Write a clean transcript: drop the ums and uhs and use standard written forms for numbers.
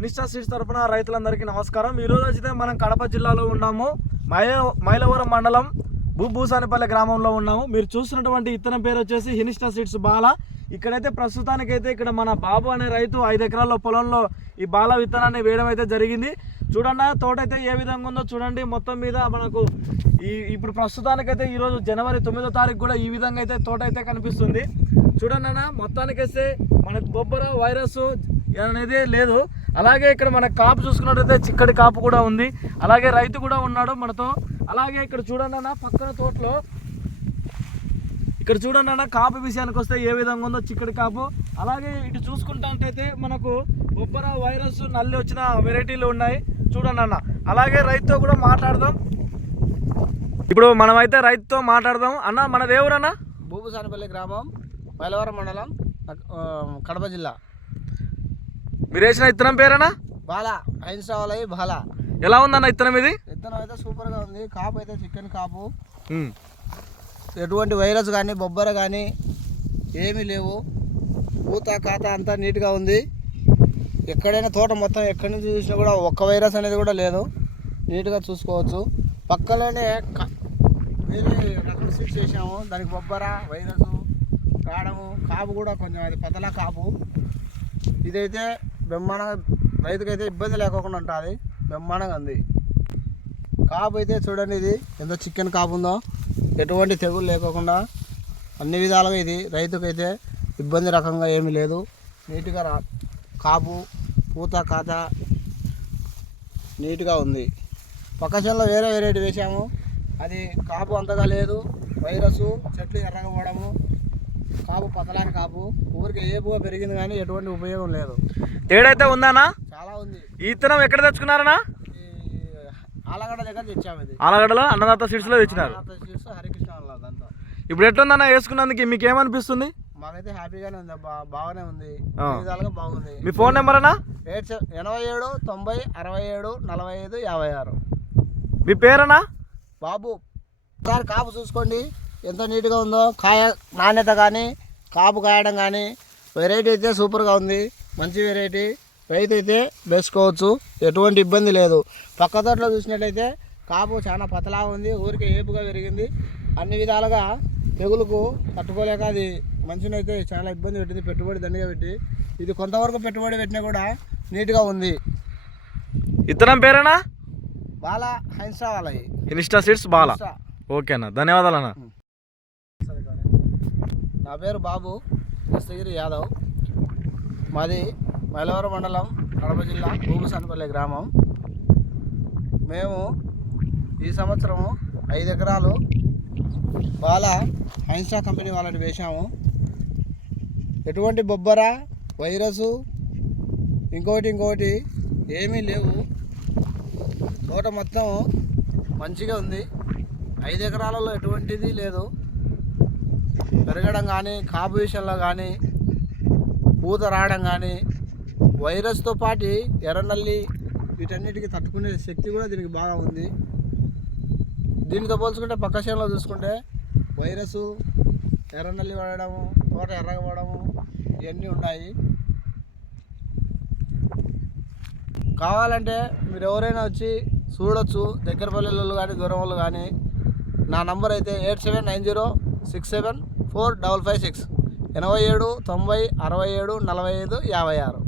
Insta seeds తరపున రైతులందరికీ నమస్కారం. ఈరోజు అయితే మనం కడప జిల్లాలో ఉన్నాము. మైలవరం మండలం భూసానిపల్లి గ్రామంలో ఉన్నాము. మీరు చూస్తున్నటువంటి ఇత్తనం పేరు వచ్చేసి ఇన్స్టా సీడ్స్ బాల. ఇక్కడైతే ప్రస్తుతానికైతే ఇక్కడ మన బాబు అనే రైతు 5 ఎకరాల పొలంలో ఈ బాల విత్తనాన్ని వేయడం అయితే జరిగింది. చూడండి తోట అయితే ఏ విధంగా ఉందో చూడండి. మొత్తం మీద మనకు ఇప్పుడు ప్రస్తుతానికైతే ఈరోజు జనవరి 9వ తారీఖు కూడా ఈ విధంగా అయితే తోట అయితే కనిపిస్తుంది. చూడండి అన్న, మొత్తానికైతే మనకు బొబ్బర వైరస్ అనేది లేదు. అలాగే ఇక్కడ మన కాపు చూసుకున్నట్టయితే చిక్కడి కాపు కూడా ఉంది. అలాగే రైతు కూడా ఉన్నాడు మనతో. అలాగే ఇక్కడ చూడండి అన్న, పక్కన తోటలో ఇక్కడ చూడండి అన్న, కాపు విషయానికి వస్తే ఏ విధంగా ఉందో చిక్కడి కాపు. అలాగే ఇటు చూసుకుంటే మనకు బొబ్బర వైరస్ నల్లి వచ్చిన వెరైటీలు ఉన్నాయి. చూడండి అన్న, అలాగే రైతుతో కూడా మాట్లాడదాం. ఇప్పుడు మనమైతే రైతుతో మాట్లాడదాం. అన్న మనది ఎవరన్నా? భూసానిపల్లి గ్రామం, మైలవరం మండలం, కడప జిల్లా. మీరు వేసిన ఇత్తనం పేరేనా? బాలా, హైన్సావలై బాలా. ఎలా ఉందన్న ఇత్తనం? ఇది ఇత్తనం అయితే సూపర్గా ఉంది. కాపు అయితే చికెన్ కాపు, ఎటువంటి వైరస్ కానీ బొబ్బర కానీ ఏమీ లేవు. పూత ఖాతా అంతా నీట్గా ఉంది. ఎక్కడైనా తోట మొత్తం ఎక్కడి నుంచి చూసినా కూడా ఒక్క వైరస్ అనేది కూడా లేదు. నీట్గా చూసుకోవచ్చు. పక్కలోనే వేరే రకం సీడ్స్ వేసాము. దానికి బొబ్బర వైరస్ రావడము, కాపు కూడా కొంచెం అది పతలా కాపు. ఇదైతే బ్రహ్మాండంగా రైతుకైతే ఇబ్బంది లేకుండా ఉంటుంది. బ్రహ్మాండంగా ఉంది. కాపు అయితే చూడండి, ఇది ఎంత చికెన్ కాపు ఉందో. ఎటువంటి తెగులు లేకోకుండా అన్ని విధాలుగా ఇది రైతుకైతే ఇబ్బంది రకంగా ఏమీ లేదు. నీట్గా కాపు పూత ఖాతా నీట్గా ఉంది. పక్క చేనులో వేరే వెరైటీ వేసాము. అది కాపు అంతగా లేదు. వైరస్ చెట్లు ఎర్రగా పోవడము, కాపు పతలాని కాపు. ఊరికి ఏపుగా పెరిగింది కానీ ఎటువంటి ఉపయోగం లేదు. తేడైతే ఉందానా? చాలా ఉంది. ఈ ఇత్తనం ఎక్కడ తెచ్చుకున్నారనా? ఆలగడ్డ దగ్గర తెచ్చాము. ఇది ఆలగడ్డలో అన్నదాత సీడ్స్లో తెచ్చినారు. సీడ్స్ హరికృష్ణ దాంతో. ఇప్పుడు ఎట్లుందన్న వేసుకున్నందుకు మీకు ఏమనిపిస్తుంది? మాకైతే హ్యాపీగానే ఉంది. బాగానే ఉంది. విధాలుగా బాగుంది. మీ ఫోన్ నెంబర్ అన్నా? 87 90 67 45 56. మీ పేరన్నా? బాబు. ఒకసారి కాపు చూసుకోండి ఎంత నీట్గా ఉందో. కాయ నాణ్యత కానీ కాపు కాయడం కానీ వెరైటీ అయితే సూపర్గా ఉంది. మంచి వెరైటీ. రైతు అయితే వేసుకోవచ్చు. ఎటువంటి ఇబ్బంది లేదు. పక్క తోటలో చూసినట్లయితే కాపు చాలా పతలా ఉంది. ఊరికి ఏపుగా పెరిగింది. అన్ని విధాలుగా తెగులకు తట్టుకోలేక అది మనిషిని అయితే చాలా ఇబ్బంది పెట్టింది. పెట్టుబడి దండిగా పెట్టి ఇది కొంతవరకు పెట్టుబడి పెట్టినా కూడా నీట్గా ఉంది. ఇత్తనం పేరేనా? బాలా, హైన్సావలై ఇన్స్టా సీడ్స్ బాలా. ఓకే అన్న, ధన్యవాదాలు అన్న. నా పేరు బాబు, దస్తగిరి యాదవ్. మాది మైలవరం మండలం, కడప జిల్లా, భూసానిపల్లి గ్రామం. మేము ఈ సంవత్సరము 5 ఎకరాలు బాలా హైన్సా కంపెనీ వాళ్ళని వేసాము. ఎటువంటి బొబ్బర వైరసు ఇంకోటి ఏమీ లేవు. తోట మొత్తం మంచిగా ఉంది. 5 ఎకరాలలో ఎటువంటిది లేదు. పెరగడం కానీ కాపు విషయంలో కానీ పూత రావడం కానీ వైరస్తో పాటు ఎర్రనల్లి వీటన్నిటికీ తట్టుకునే శక్తి కూడా దీనికి బాగా ఉంది. దీనితో పోల్చుకుంటే పక్క చేనులో చూసుకుంటే వైరస్ ఎర్రనల్లి పడడము, తోట ఎర్రగా పడము ఇవన్నీ ఉన్నాయి. కావాలంటే మీరు ఎవరైనా వచ్చి చూడొచ్చు. దగ్గర పల్లెల్లో కానీ దూరం వాళ్ళు కానీ. నా నంబర్ అయితే 8790674556 87 90 67 45 56.